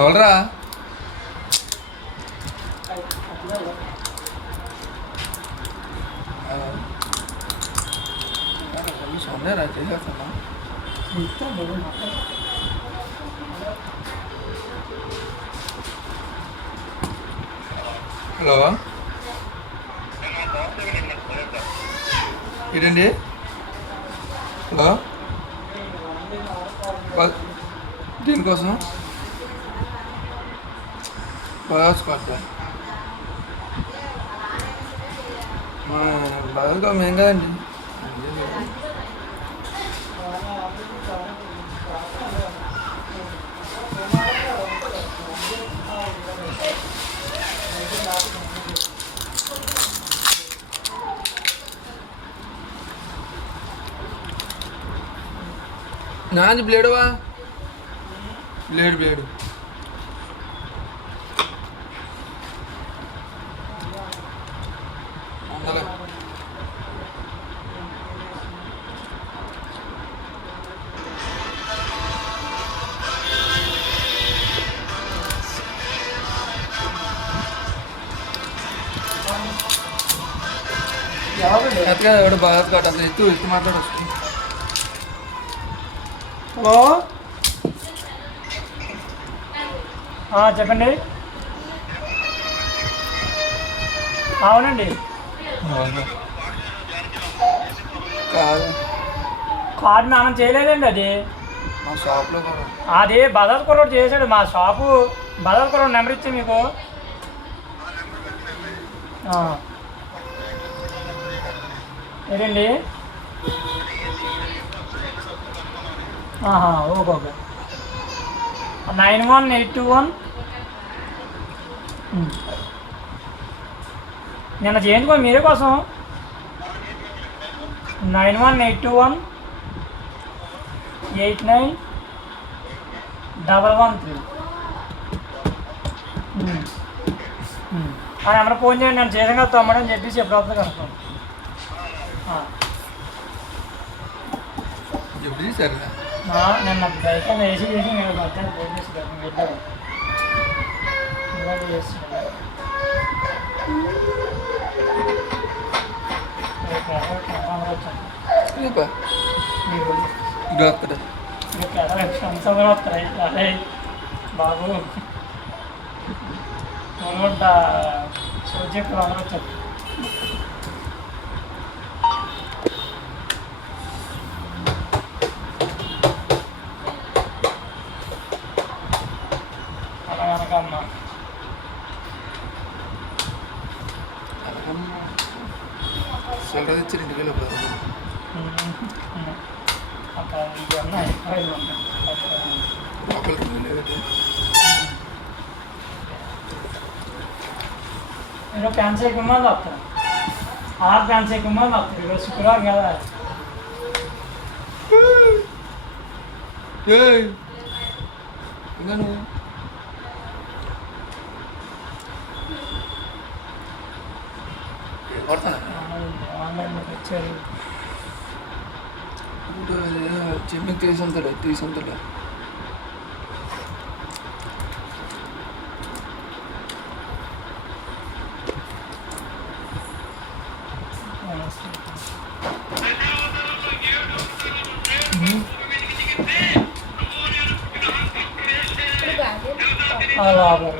ఎవరా సొందేరా చేసేస్తున్నా హలో ఏంటండి హలో దీనికోసం బజాజ్ కార్డ్ బజాజ్ కార్డ్ ఏం కదండి నాది బ్లేడువా బ్లేడు అందులో ఎత్తగా ఎవడు బాగా కట్ట అసలు ఎత్తు మాట్లాడవచ్చు. హలో చెప్పండి. అవునండి కార్డు మనం చేయలేదండి. అది మా షాప్లో అది బజాజ్ కుర్రోడు చేశాడు. మా షాపు బజాజ్ కుర్రోడు నెంబర్ ఇచ్చా మీకు. ఏంటండి ఓకే 91821 నిన్న చేయించుకో మీరే కోసం 91821 89113 ఆ నెంబర్ ఫోన్ చేయండి. నేను చేయడంగా తమ్మడని చెప్పేసి ఎప్పుడవుతుంది కనుక్కోండి. ఎప్పుడు తీసారు నిన్న బైక్ వేసి నేను బట్టాను ఫోన్ చేసి వెళ్ళాను. ఇలాగే చేస్తున్నాను. బాబు సూచకులు అందరూ వచ్చారు. అలా కనుకమ్మా సిల్లర తెచ్చి 2,000 అక్కడ ఇవన్నీ అయిపోయి ఉంటాయి. మీరు క్యాన్సర్ ఎక్కువ వస్తారు. ఆరు క్యాన్సర్ ఎక్కువ వస్తారు. ఈరోజు శుక్రవారం కదా. ఇంకా నువ్వు ఆన్లైన్లో వచ్చారు. జిమ్కి తీసుకుంటాడు లాభం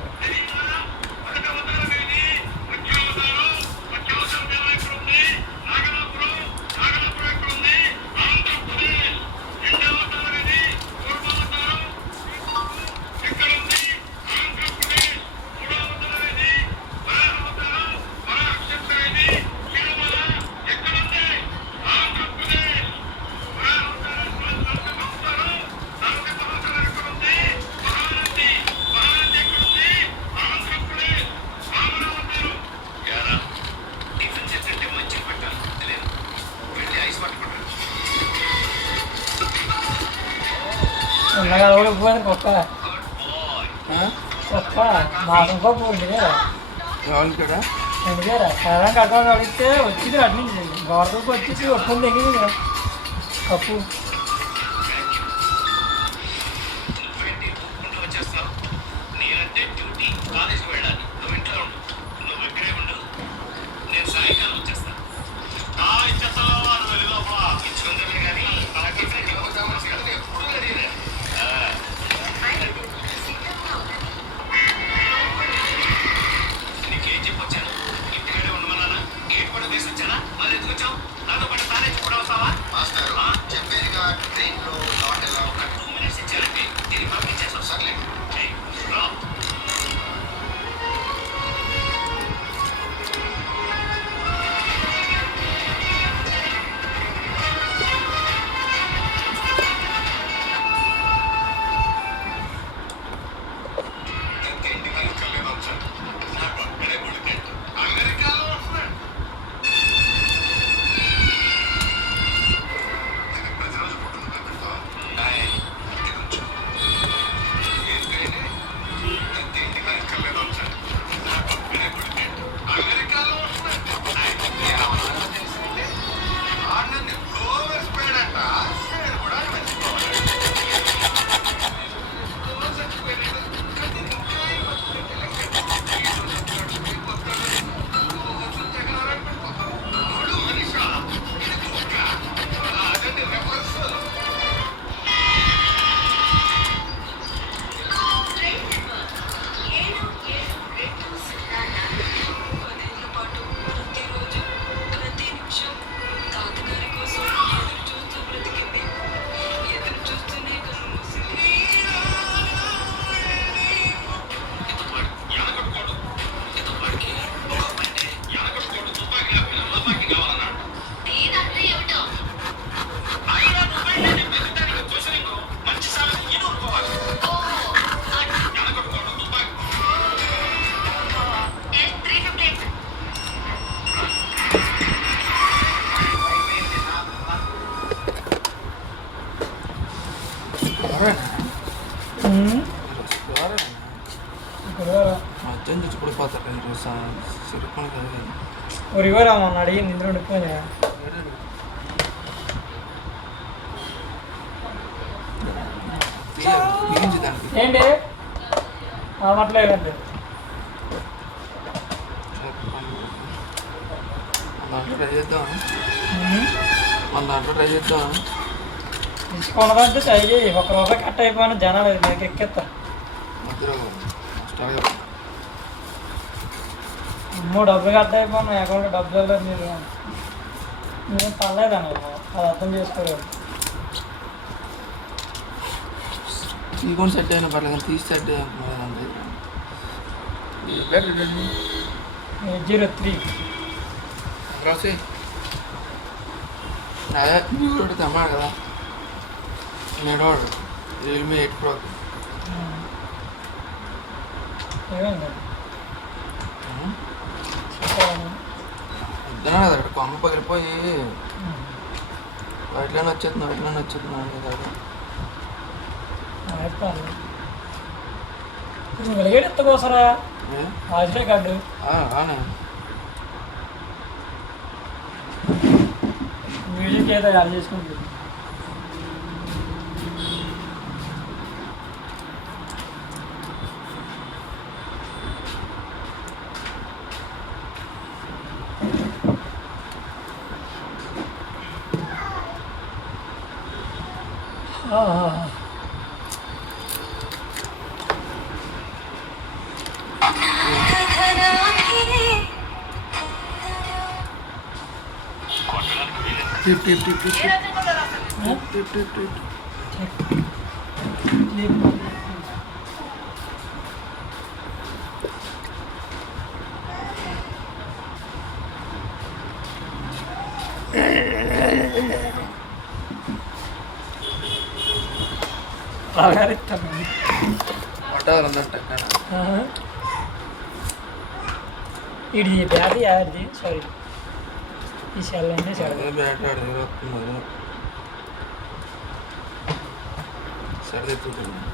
ఉండగా కూడా పోయింది. కుక్క మాసం పోయింది కదా ఎందుకారా కరెంట్ అడ్వాన్స్ అడిగితే వచ్చింది అటు నుంచి గవర్నమెంట్కి వచ్చేసి ఒప్పుంది ఎగిరింది కప్పు మధ్యాహ్నం తెచ్చి పడిపోతారు ఈరోజు సిరుకొని కదా ஒரு இவர் அவன் அடியே நின்று நிற்போம் బిగించదానికి ఏంటి అట్లేదండి దాంట్లో ట్రై చేద్దాం మన దాంట్లో ట్రై చేద్దాం తీసుకున్నదంటే ట్రై చేయి 1 రూపాయి కట్ అయిపోయిన జనాలు నీకు ఎక్కేస్తా మధ్యలో డబ్బులు కట్ అయిపోయినా అకౌంట్లో డబ్బులు వెళ్ళలేదు నేను పర్లేదండి అది అర్థం చేసుకోలేదు తీకొని సెట్ అయినా పర్లేదు కానీ తీసి సెట్ అంతే 803 రాసి అదే మీరు తెమ్మాడు కదా నేను రియల్మీ 8 Pro ఏమైంది వద్దనా కదా అక్కడ కొమ్మ పగిలిపోయి వాటిలోనే వచ్చేస్తున్నాను కదా వెలిగేడు ఎత్తకోసరా హాజరే కార్డు మ్యూజిక్ ఏదో యాడ్ చేసుకుంటుంది ఇది బ్యాట్ యాడ్ది సారీ ఈ సెల్ అంటే బ్యాట్ ఆడుతున్నారు సరిదిద్దుకుంటున్నాను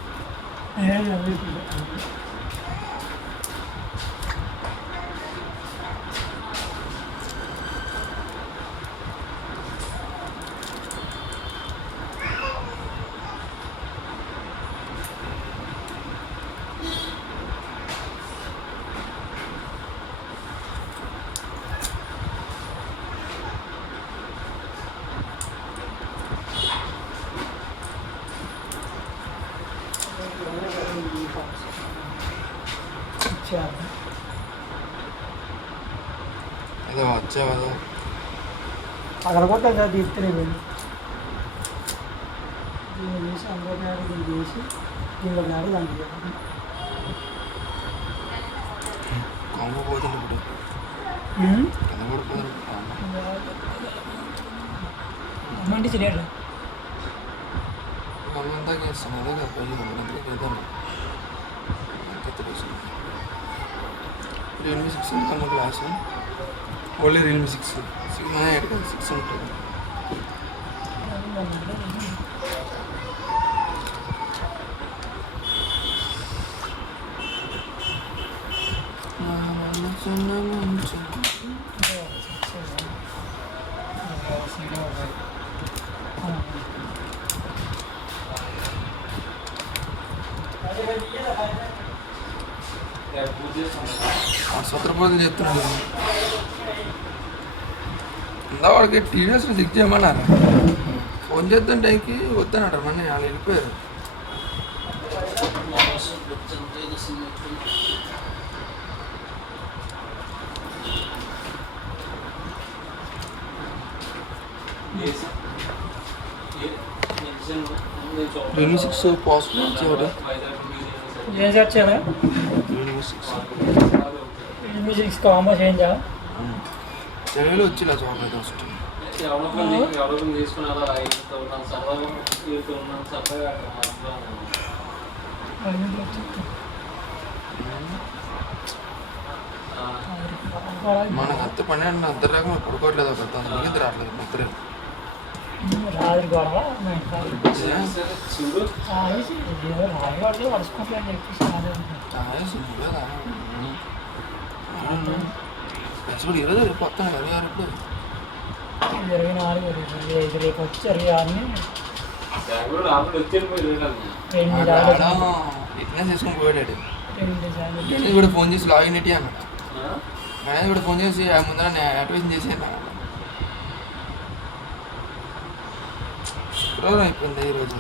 ఇచ్చావు కదా అక్కడ కొట్ట కదా తీస్తూనే పోయింది దీన్ని చేసి అందులో బ్యాగ్ దీన్ని చేసి దీనిలో బ్యాగ్ దానికి కాంబో పోతుంది ఇప్పుడు కింద పడిపోతుంది అమ్మంటి చేయలేదు అమ్మంతా చేస్తాను అదే కదా పైకి అందుకే చేద్దాం రియల్మీ 6 కన్నా క్లాస్ ఓన్లీ రియల్మీ 6 ఎక్కడ 6 ఉంటుంది సత్రపోతులు చెప్తున్నాడు ఇందా వాడికి టీవీఎస్లో చెక్ చేయమన్నారు ఫోన్ చేద్దాం టైంకి వద్దన్నాడు మన వాళ్ళు వెళ్ళిపోయారు రియల్మీ 6 పాజిటివ్ వచ్చేవాడు ఏం సెట్ చేయాలి రియల్మీ 6 రియల్మీ 6 కాంబో చేంజ్ చెవిలో వచ్చిలా చూడలేదు ఫస్ట్ ఎవరో తీసుకున్నారా మనకు అంత పని అంటే అద్దరు రాక మనం పడుకోవట్లేదు ఒక మిగతా రావట్లేదు నిద్ర రాత్రి గొడవ చూడు రాజు వడుచుకుంటాను చెప్పేసి చాలా సింపుల్గా ఇప్పుడు ఈరోజు రేపు వస్తాను 26 ఇప్పుడు 24 25 రేపు వచ్చి 26ని ఫిట్నెస్ చేసుకొని పోయాడు 2 సార్లు గణేష్ కూడా ఫోన్ చేసి లాగిన్ ఎట్టి అన్నాడు గణేష్ కూడా ఫోన్ చేసి ముందర యాక్టివేషన్ చేసి అన్నాడు శుక్రవారం అయిపోయింది ఈరోజు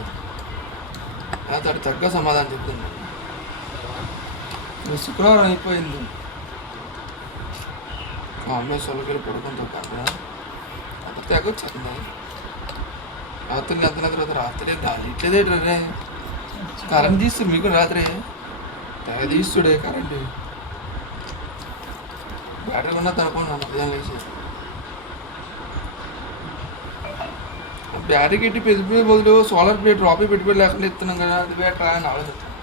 అతడు చక్కగా సమాధానం చెప్తుంది శుక్రవారం అయిపోయింది మా అమ్మాయి సొలకెళ్ళి పడుకుంటూ కదా అప్పుడు తెగొచ్చింది రాత్రి ఎంత తర్వాత రాత్రి గాలి ఇట్లేదే రే కరెంట్ తీస్తుడు మీకు రాత్రి తెగ తీస్తుడే కరెంటు బ్యాటరీ ఉన్నది అనుకున్నాను ఉదయం లేచి బ్యాటరీ పెట్టి పెద్ద బదులు సోలార్ ప్లేట్ డ్రాపీ పెట్టుబడి లేకుండా ఇస్తున్నాం కదా అది బ్యాటరీ అని ఆలోచిస్తాను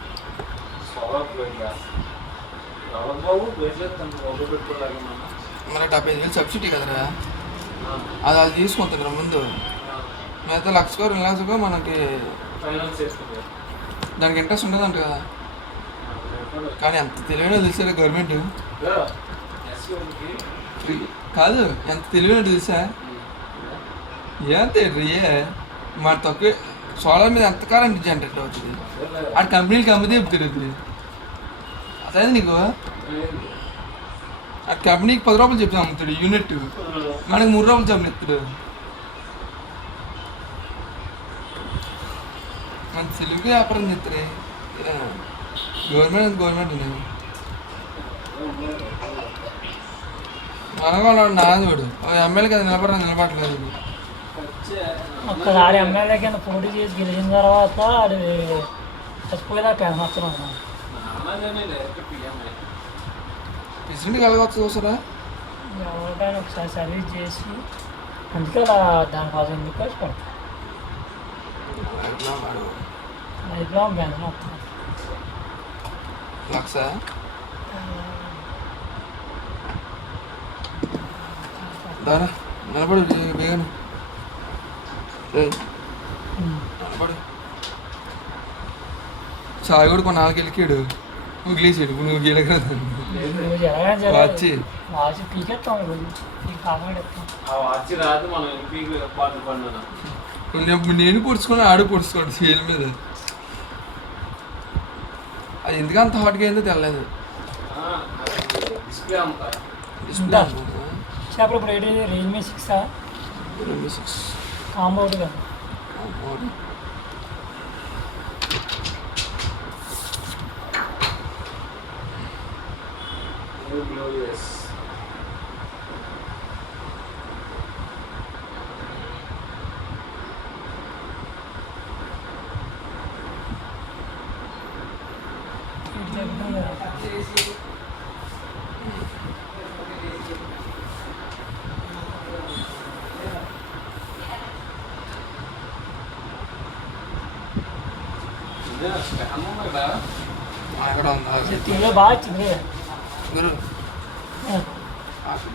మరి 75,000 సబ్సిడీ కదరా అది అది తీసుకుంటారు ముందు మిగతా 1,00,000 2,00,000 మనకి దానికి ఇంట్రెస్ట్ ఉండదంట కదా కానీ ఎంత తెలివైన తెలుసా గవర్నమెంట్ ఫ్రీ కాదు ఎంత తెలివైన తెలుసా ఏం తెలియే మరి తక్కువ సోలార్ మీద ఎంత కరెంట్ జనరేట్ అవుతుంది ఆ కంపెనీకి అమ్మితే చెప్తారు అదే నీకు ఆ కంపెనీకి 10 రూపాయలు చెప్పి అమ్ముతాడు యూనిట్ మనకి 3 రూపాయలు చెప్పిన ఇస్తాడు మన తెలుగు వ్యాపారం చెప్తారే గవర్నమెంట్ నేను మనకు నాది వాడు ఎమ్మెల్యే కదా నిలబడట్లేదు ఒక్కసారి ఎమ్మెల్యే కింద పోటీ చేసి గెలిచిన తర్వాత అది చచ్చిపోయేదాకా నచ్చడం ప్రెసిడెంట్ కలగవచ్చు చూసారా ఎవరికైనా ఒకసారి సర్వీస్ చేసి అందుకే అలా దానికోసం ఎందుకు వచ్చి పడతాను లైఫ్లో బెంగళూరు వస్తాను 1,00,000 దారా నిలబడు బేగాను నిలబడు చాయ్ కూడా కొన్ని 4 వెళ్ళికాడు నువ్వు గీసాడు నువ్వు గీలకదా వచ్చి వాచి పీకెత్తాం రోజు కాపాడేస్తాం నేను పొడుచుకుని ఆడు పొడుచుకోండి సేల్ మీద అది ఎందుకు అంత హాట్గా అయిందో తెలియదు డిస్ప్లే అప్పుడు ఇప్పుడు ఏంటి రియల్మీ 6 రియల్మీ 6 కాంబో ఒకటి కదా ఇదే స్కాన్ ఉందా? అక్కడ ఉందా చెప్తే బాగా వచ్చింది గురు ఆ. ఆపు.